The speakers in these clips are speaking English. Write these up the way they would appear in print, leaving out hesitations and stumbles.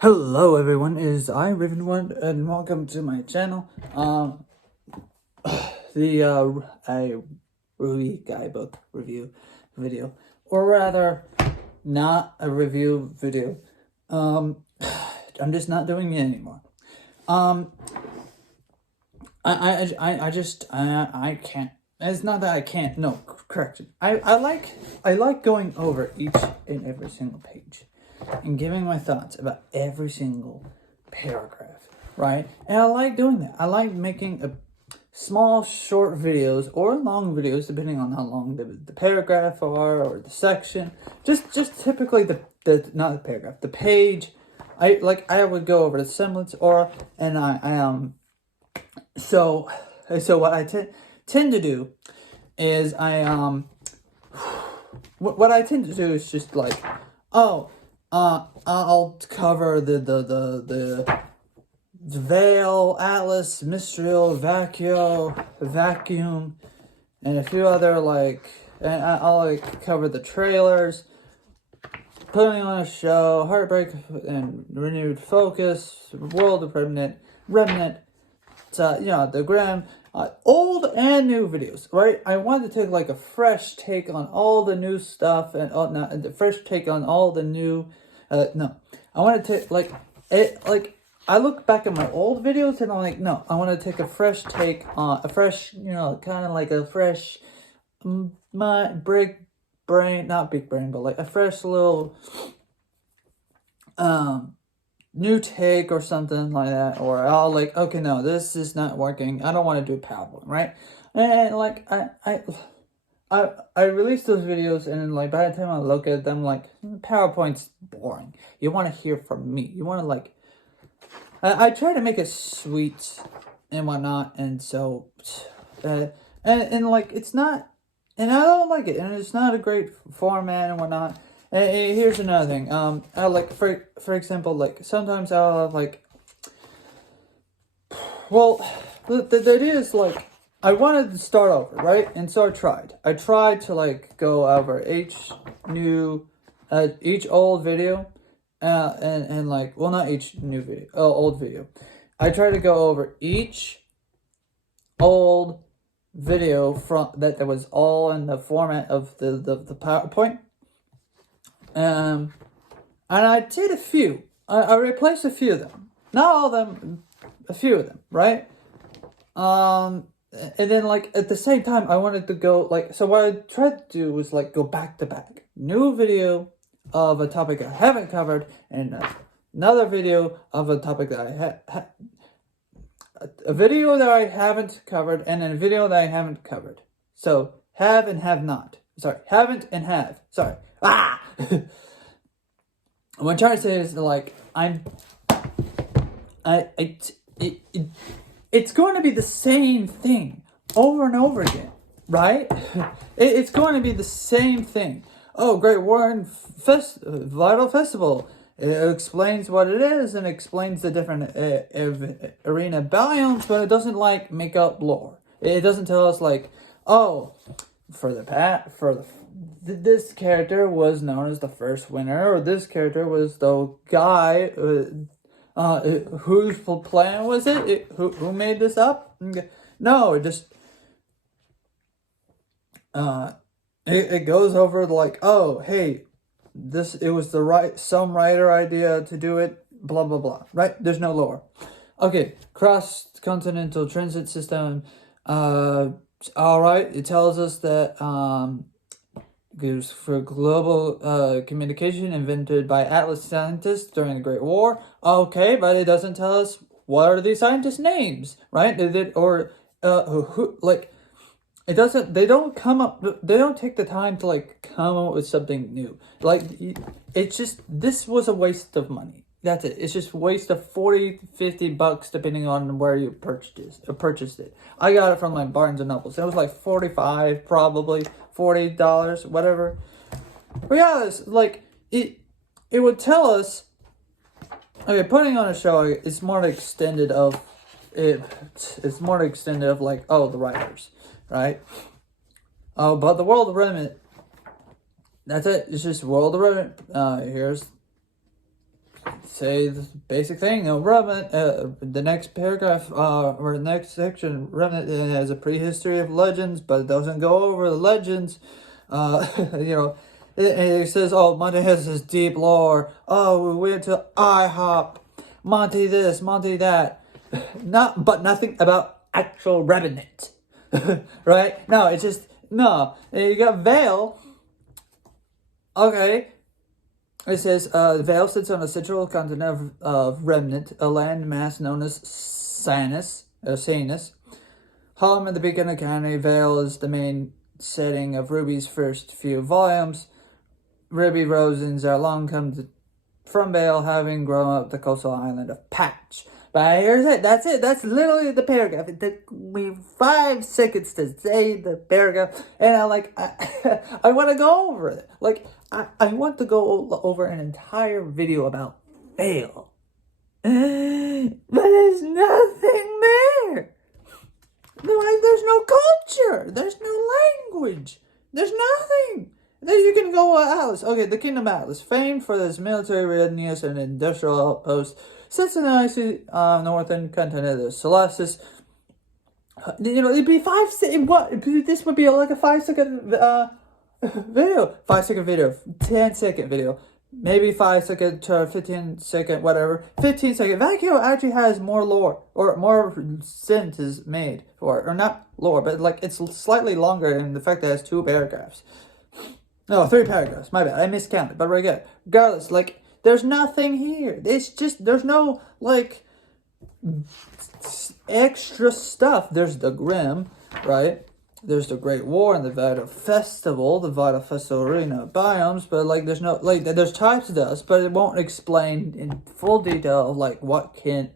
Hello everyone, it is I, Raven1, and welcome to my channel. A RWBY Guidebook review video, or rather, not a review video. I'm just not doing it anymore. I can't. It's not that I can't. No, correction. I like going over each and every single page and giving my thoughts about every single paragraph, right? And I like doing that. I like making a small, short videos or long videos, depending on how long the paragraph are or the section. Just typically the not the paragraph, the page. I would go over the semblance or so what I tend to do is what I tend to do is just like, I'll cover the veil, atlas, mystrial, vacuum, and a few other and I'll cover the trailers, putting on a show, heartbreak and renewed focus, world of remnant, the Graham, old and new videos, right? I wanted to take like a fresh take on all the new stuff and the fresh take on all the new. No, I want to take I look back at my old videos and I'm like, no, I want to take a fresh take on a fresh, kind of like a fresh, my big brain, not big brain, but like a fresh little, new take or something like that, or I'll okay, no, this is not working. I don't want to do PowerPoint, right? And I release those videos, and then by the time I look at them, PowerPoint's boring. You want to hear from me. You want to I try to make it sweet and whatnot, and so and it's not, and I don't like it, and it's not a great format and whatnot. And here's another thing. I for example, sometimes I'll have the idea is I wanted to start over, right? And so I tried to go over each old video, and not each new video, old video. I tried to go over each old video that was all in the format of the PowerPoint. And I did a few. I replaced a few of them. Not all of them, a few of them, right? And then at the same time, I wanted to go so what I tried to do was go back to back. New video of a topic I haven't covered, and another video of a topic that I a video that I haven't covered, and then a video that I haven't covered. So have and have not. Sorry, haven't and have. Sorry. Ah! What I'm trying to say is it's going to be the same thing over and over again, right? It's going to be the same thing. Oh, Great Warren Vital Festival. It explains what it is and explains the different arena biomes, but it doesn't make up lore. It doesn't tell us this character was known as the first winner, or this character was the guy whose plan was it? Who made this up? No, it just it goes over oh, hey, it was some writer idea to do it, blah blah blah, right? There's no lore. Okay, cross-continental transit system. All right, it tells us that for global communication invented by Atlas scientists during the Great War. Okay, but it doesn't tell us what are these scientists' names, right? It doesn't. They don't take the time to come up with something new. It's just, this was a waste of money. That's it. It's just a waste of $40-$50 depending on where you purchased it. I got it from Barnes and Noble. So it was $45, probably $40, whatever. Regardless, it would tell us. Okay, putting on a show is more extended of it. It's more extended of the writers, right? Oh, but the World of Remnant. That's it. It's just World of Remnant. Here's say the basic thing. Remnant, the next paragraph, or the next section, Remnant has a prehistory of legends, but it doesn't go over the legends. It says, oh, Monty has this deep lore. Oh, we went to IHOP. Monty this, Monty that. But nothing about actual Revenant. Right? No, it's just, no. You got Vale. Okay. It says, Vale sits on the central continent of Remnant, a land mass known as Sanus. Home in the Beacon Academy, Vale is the main setting of RWBY's first few volumes. Ruby Rose and Zerlong come from Vale, having grown up the coastal island of Patch. But here's it. That's it. That's literally the paragraph. It took me 5 seconds to say the paragraph, and I want to go over it. Like, I want to go over an entire video about Vale. But there's nothing there. There's no culture. There's no language. There's nothing. Then you can go Atlas. Okay, the Kingdom Atlas, famed for its military readiness and industrial outposts, sits in the icy northern continent of Celestis. It'd be 5 seconds. What? This would be like a 5-second video. 5-second video. 10-second video. Maybe 5-second to 15-second, whatever. 15-second. Vacuum actually has more lore, or more sentences made for it. Or not lore, but like it's slightly longer in the fact that it has 2 paragraphs. No, 3 paragraphs. My bad. I miscounted, but we're good. Regardless, like, there's nothing here. It's just, there's no, like, extra stuff. There's the Grimm, right? There's the Great War and the Vital Festival, Arena biomes, but, like, there's no, like, there's types of dust, but it won't explain in full detail, like, what can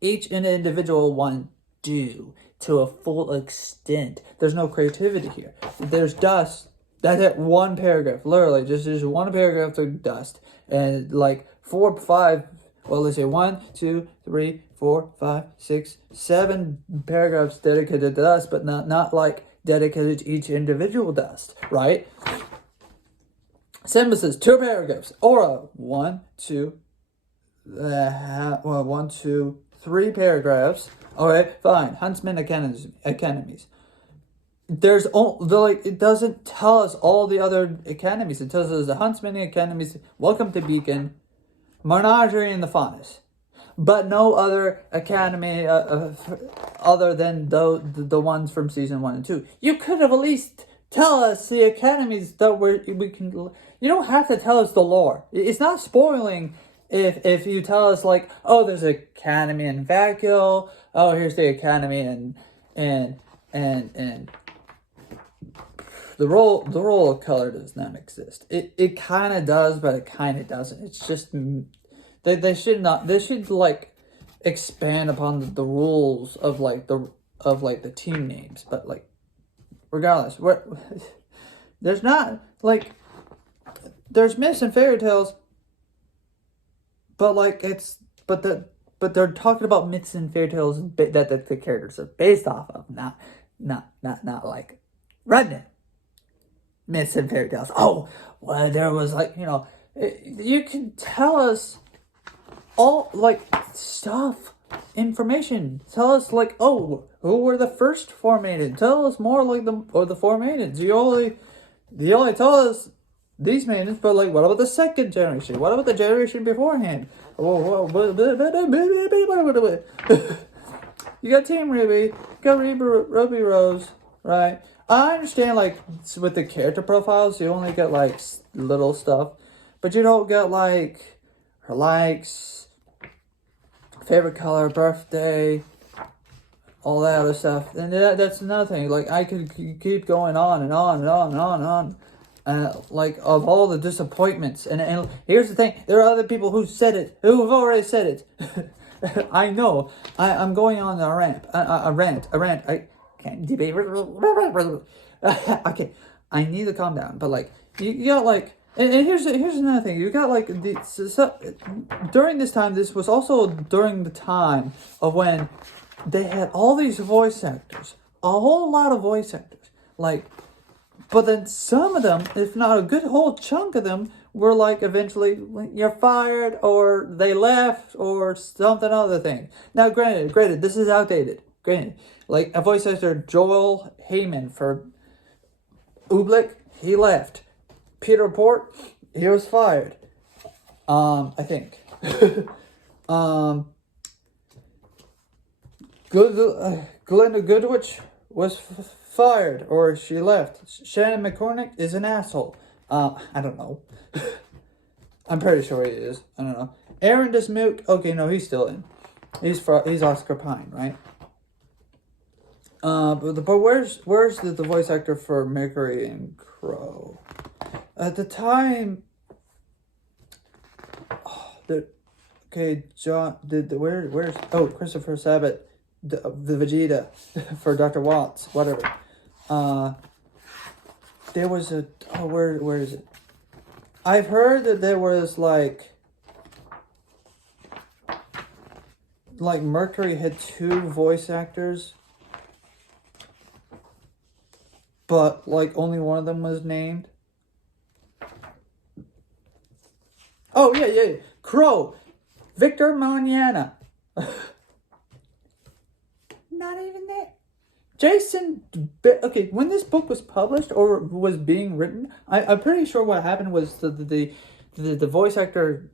each individual one do to a full extent. There's no creativity here. There's dust. That's it, 1 paragraph, literally, just 1 paragraph of dust, and like 4, 5, well, let's say 1, 2, 3, 4, 5, 6, 7 paragraphs dedicated to dust, but not like dedicated to each individual dust, right? Symbiosis, 2 paragraphs. Aura, 1, 2, 3 paragraphs. Okay, fine. Huntsman Academies. There's it doesn't tell us all the other academies. It tells us the Huntsman Academies, Welcome to Beacon, Menagerie, and the Faunus. But no other academy other than the ones from season 1 and 2. You could have at least tell us the academies that we can. You don't have to tell us the lore. It's not spoiling if you tell us like, oh, there's an academy in Vacuo. Oh, here's the academy and the role of color does not exist. It kind of does, but it kind of doesn't. It's just they should like expand upon the rules of the team names. But like, regardless, there's not like there's myths and fairy tales, but like but they're talking about myths and fairy tales that the characters are based off of, not like Redneck. Myths and fairy tales. Oh, well, there was like, you can tell us all like stuff, information. Tell us like, oh, who were the first 4 maidens? Tell us more like the 4 maidens. You only tell us these maidens, but like, what about the 2nd generation? What about the generation beforehand? You got Team RWBY, you got Ruby Rose, right? I understand, like, with the character profiles, you only get, like, little stuff. But you don't get, like, her likes, favorite color, birthday, all that other stuff. And that's another thing. Like, I could keep going on and on and on and on and on. Like, of all the disappointments. And here's the thing. There are other people who have already said it. I know. I'm going on a rant. I can't debate. Okay, I need to calm down. But like, you got like, and here's another thing. You got like during this time. This was also during the time of when they had all these voice actors, a whole lot of voice actors. Like, but then some of them, if not a good whole chunk of them, were like eventually you're fired or they left or something other thing. Now, granted, this is outdated. Granted, like a voice actor Joel Heyman for Oobleck, he left. Peter Port, he was fired. I think. Glenda Goodwitch was fired or she left. Shannon McCormick is an asshole. I don't know. I'm pretty sure he is. I don't know. Aaron Dismuke. Okay, no, he's still in. He's Oscar Pine, right? But where's the voice actor for Mercury and Crow? At the time, where's Christopher Sabat, the Vegeta for Dr. Watts, whatever. There was where is it? I've heard that there was like Mercury had 2 voice actors, but like only one of them was named. Oh yeah. Crow, Victor Manana. Not even there. Jason. Okay, when this book was published or was being written, I'm pretty sure what happened was the voice actor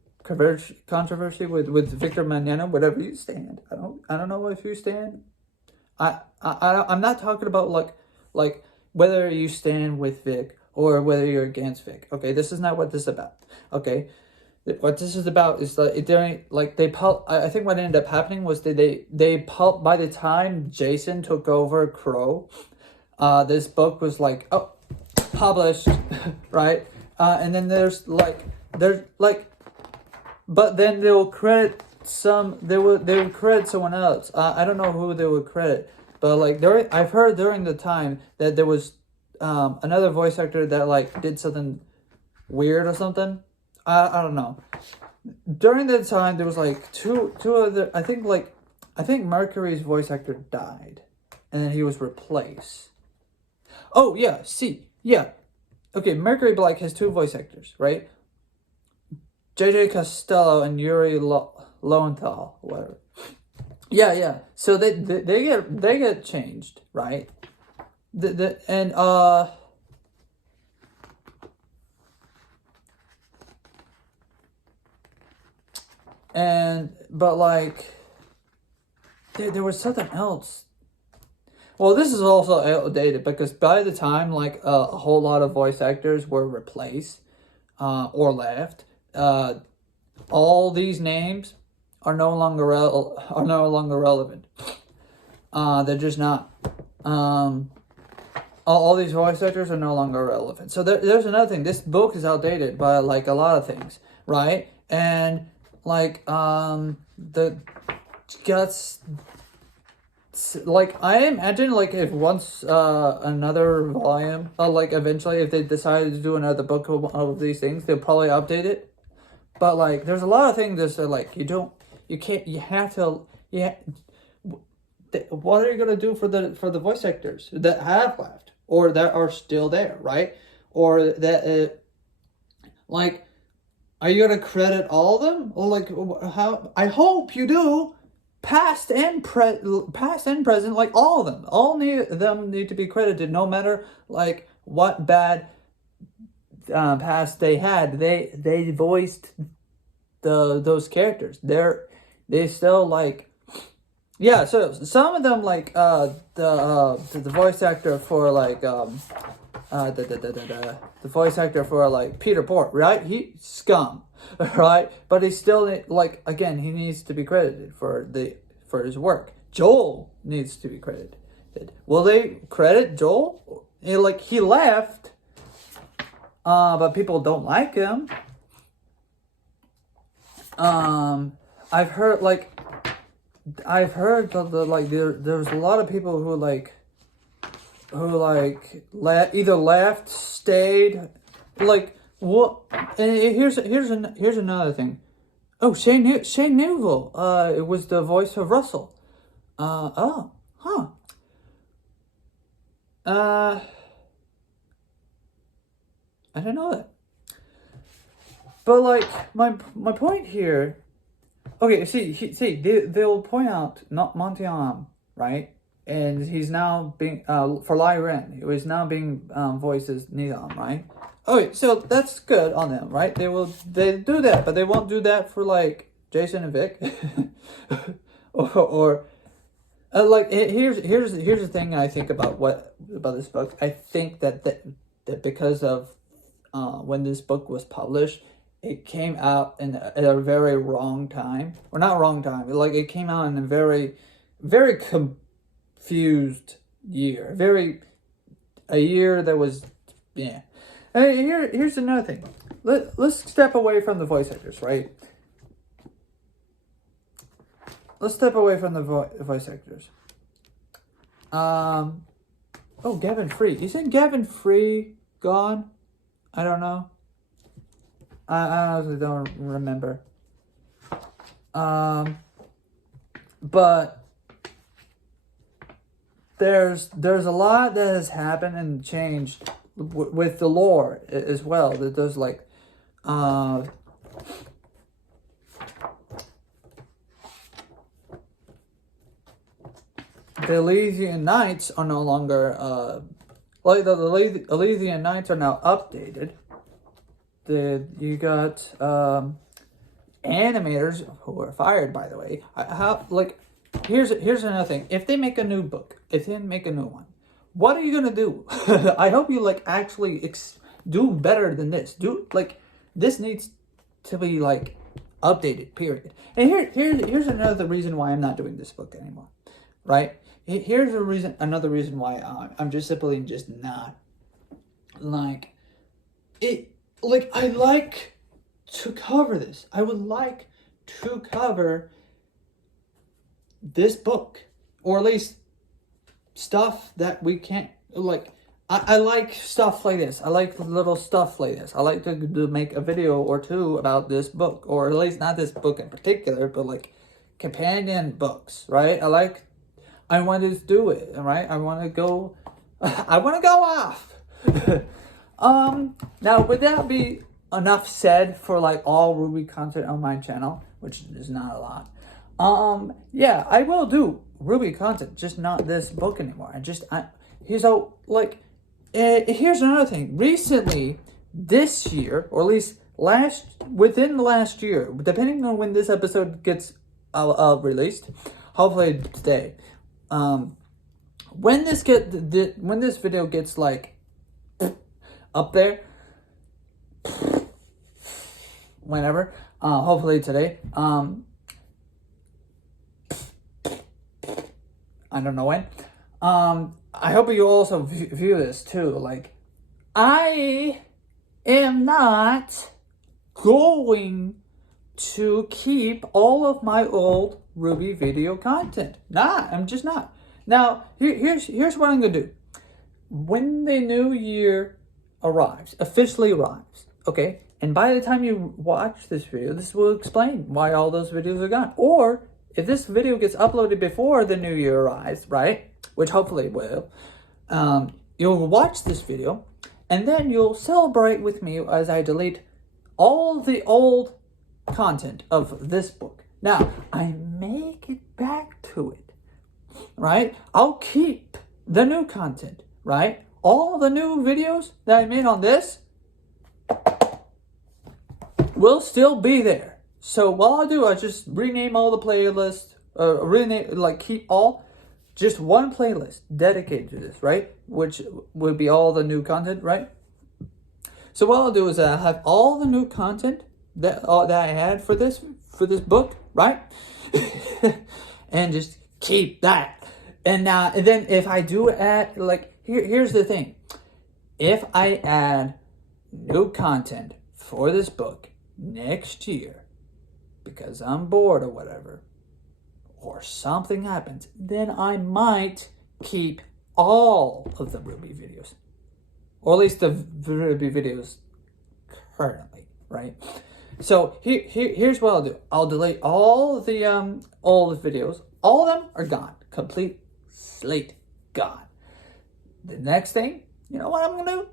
controversy with Victor Manana. Whatever you stand, I don't know if you stand. I'm not talking about like whether you stand with Vic or whether you're against Vic. Okay, this is not what this is about. Okay. What this is about is that during I think what ended up happening was they by the time Jason took over Crow, this book was published, right? And then but then they'll credit they would credit someone else. I don't know who they would credit, but I've heard during the time that there was another voice actor that did something weird or something. I don't know. During that time, there was two other. I think Mercury's voice actor died, and then he was replaced. Oh yeah, okay. Mercury Black has 2 voice actors, right? JJ Costello and Yuri Lowenthal, whatever. Yeah. So they get changed, right? There was something else. Well, this is also outdated because by the time a whole lot of voice actors were replaced or left, all these names are no longer relevant. They're just not. All these voice actors are no longer relevant. So there's another thing. This book is outdated by a lot of things, right? And the guts, I imagine if once another volume, eventually if they decided to do another book of these things, they'll probably update it. But there's a lot of things that what are you gonna do for the voice actors that have left or that are still there, right? Or that are you gonna credit all of them? Or how? I hope you do. Past and present, all of them. All them need to be credited, no matter what bad past they had. They voiced those characters. They still yeah. So some of them the voice actor for the voice actor for Peter Port, right? He scum, right? But he still again, he needs to be credited for his work. Joel needs to be credited. Will they credit Joel? He left, but people don't like him. I've heard there's a lot of people who either left, stayed, what? And here's another thing. Oh, Shane Newville. It was the voice of Russell. I didn't know that. But like my point here. Okay, see, they'll point out not Montiam, right? And he's now being for Lai Ren, who is now being voiced as Neon, right? Okay, so that's good on them, right? They do that, but they won't do that for like Jason and Vic, or like here's the thing I think about this book. I think that because of when this book was published, it came out at a very wrong time, or not wrong time. Like it came out in a very, very confused year. A year that was, yeah. And here's another thing. Let's step away from the voice actors, right? Let's step away from the voice actors. Oh, Gavin Free. Isn't Gavin Free gone? I don't know. I honestly don't remember. But there's a lot that has happened and changed with the lore as well. That there's like, the Elysian Knights are no longer like the Elysian Knights are now updated. You got animators who were fired, by the way. Here's another thing. If they make a new book, if they make a new one, what are you gonna do? I hope you like actually do better than this. This needs to be like updated. Period. And here's another reason why I'm not doing this book anymore. Right? Here's another reason why I'm just simply just not like it. Like, I like to cover this. I would like to cover this book, or at least stuff that we can't, like, I like stuff like this. I like little stuff like this. I like to make a video or two about this book, or at least not this book in particular, but like companion books, right? I want to do it, right? I want to go off. Now, would that be enough said for like all RWBY content on my channel, which is not a lot? Yeah, I will do RWBY content, just not this book anymore. Here's another thing. Recently, this year, or at least within the last year, depending on when this episode gets released, hopefully today. When this video gets like up there, whenever, hopefully today, I don't know when, I hope you also view this too. Like, I am not going to keep all of my old RWBY video content. I'm just not. Now, here's what I'm gonna do. When the new year officially arrives, okay, and by the time you watch this video, this will explain why all those videos are gone. Or if this video gets uploaded before the new year arrives, right, which hopefully it will, you'll watch this video, and then you'll celebrate with me as I delete all the old content of this book. Now, I may get back to it, right? I'll keep the new content, right? All the new videos that I made on this will still be there. So what I'll do, I just rename all the playlists, keep just one playlist dedicated to this, right? Which would be all the new content, right? So what I'll do is I have all the new content that I had for this book, right? And just keep that. And then if I do add, here's the thing. If I add new content for this book next year, because I'm bored or whatever, or something happens, then I might keep all of the RWBY videos. Or at least the RWBY videos currently, right? So here's what I'll do. I'll delete all the old videos. All of them are gone. Complete slate gone. The next thing, you know what I'm gonna do?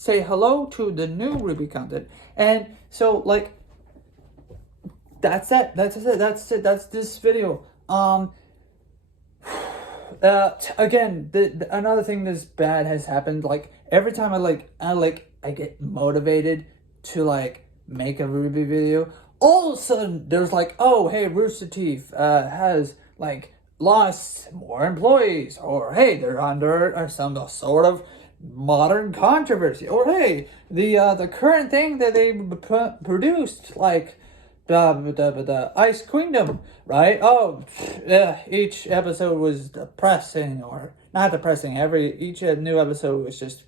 say hello to the new RWBY content. And so, like, that's it. That's it. That's it. That's this video. Again, another thing that's bad has happened. Like, every time I get motivated to like make a RWBY video, all of a sudden there's like, oh hey, Rooster Teeth has like lost more employees, or hey, they're under some sort of modern controversy, or hey, the current thing that they produced, like the Ice Queendom, right? Oh, each episode was depressing, or not depressing. Each new episode was just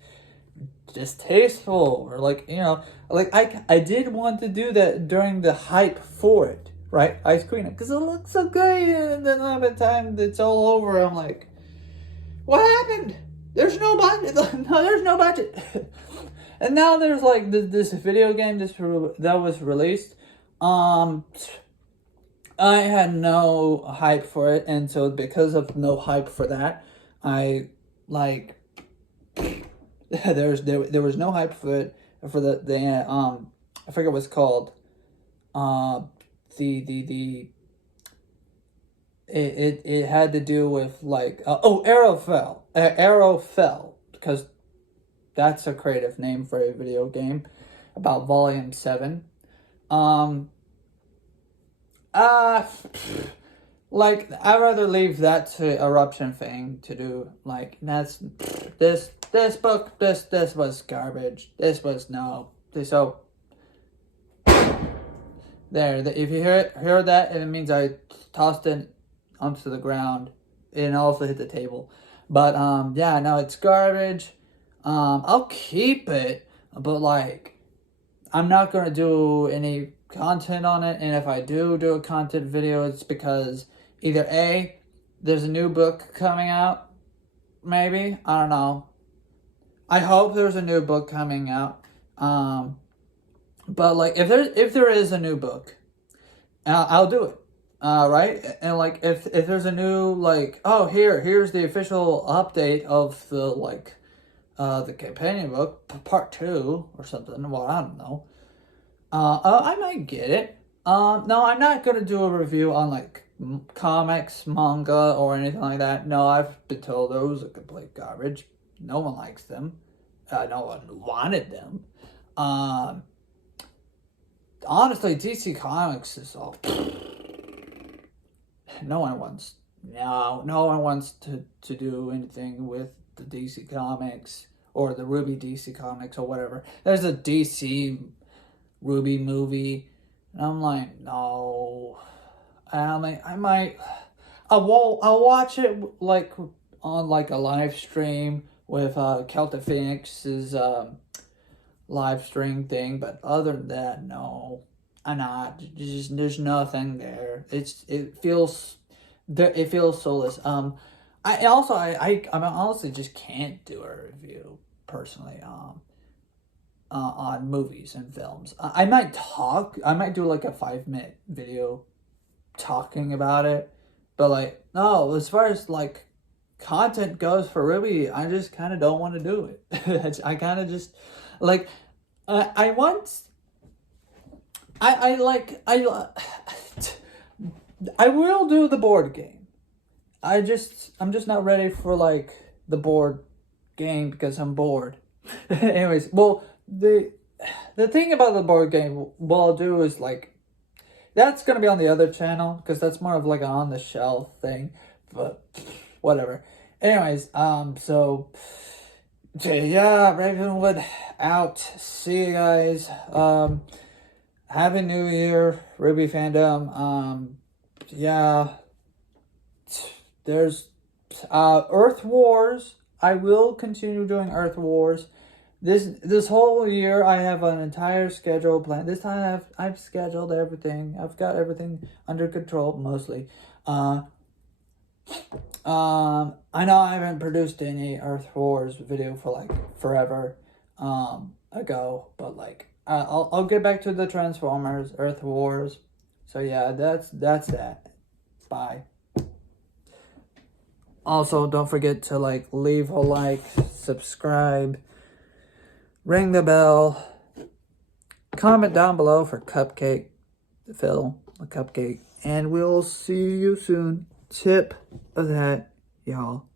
distasteful, or like, you know, like I did want to do that during the hype for it, right? Ice Queendom, because it looks so good, and then by the time it's all over, I'm like, what happened? There's no budget. No, there's no budget. And now there's like this video game that was released. I had no hype for it, and so because of no hype for that, I like there was no hype for it, for the I forget what it's called. It had to do with like Arrow fell, because that's a creative name for a video game about Volume 7. Like, I'd rather leave that to Eruption Fang to do. Like, that's this book. This was garbage. This was no. So there. If you hear that, it means I tossed it onto the ground and also hit the table. But yeah, no, it's garbage. I'll keep it, but like, I'm not gonna do any content on it, and if I do a content video, it's because either A, there's a new book coming out, maybe, I don't know. I hope there's a new book coming out. But like, if there is a new book, I'll do it. Right? And like, if there's a new, like, oh, here's the official update of the like the companion book, part 2 or something. Well, I don't know. I might get it. No, I'm not gonna do a review on like comics, manga, or anything like that. No, I've been told those are complete garbage. No one likes them. No one wanted them. Honestly, DC Comics is all. No one wants to do anything with the DC Comics or the RWBY DC Comics or whatever. There's a DC RWBY movie, and I'm like, no. I'll watch it like on like a live stream with Celtic Phoenix's live stream thing, but other than that, no, I'm not. There's nothing there. It feels soulless. I honestly just can't do a review personally. On movies and films. I might do like a 5-minute video talking about it, but like, no, as far as like content goes for RWBY, I just kind of don't want to do it. I kind of just like, I will do the board game. I'm just not ready for like the board game because I'm bored. Anyways, well, the thing about the board game, what I'll do is like, that's gonna be on the other channel because that's more of like an on the shelf thing, but whatever. Anyways, so yeah, Ravenwood out. See you guys. Happy New Year, RWBY fandom. Yeah, there's Earth Wars. I will continue doing Earth Wars. This whole year, I have an entire schedule planned. This time, I've scheduled everything. I've got everything under control, mostly. I know I haven't produced any Earth Wars video for like forever ago, but like I'll get back to the Transformers, Earth Wars. So yeah, that's that. Bye. Also, don't forget to like leave a like, subscribe. ring the bell. Comment down below for cupcake to fill a cupcake. And we'll see you soon. Tip of that, y'all.